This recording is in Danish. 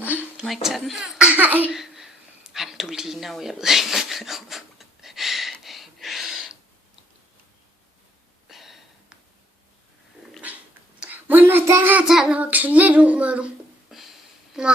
Må jeg ikke tage den? Nej. Jamen, du ligner jo, jeg ved ikke. Men den her tand vokser lidt ud med du. Nå.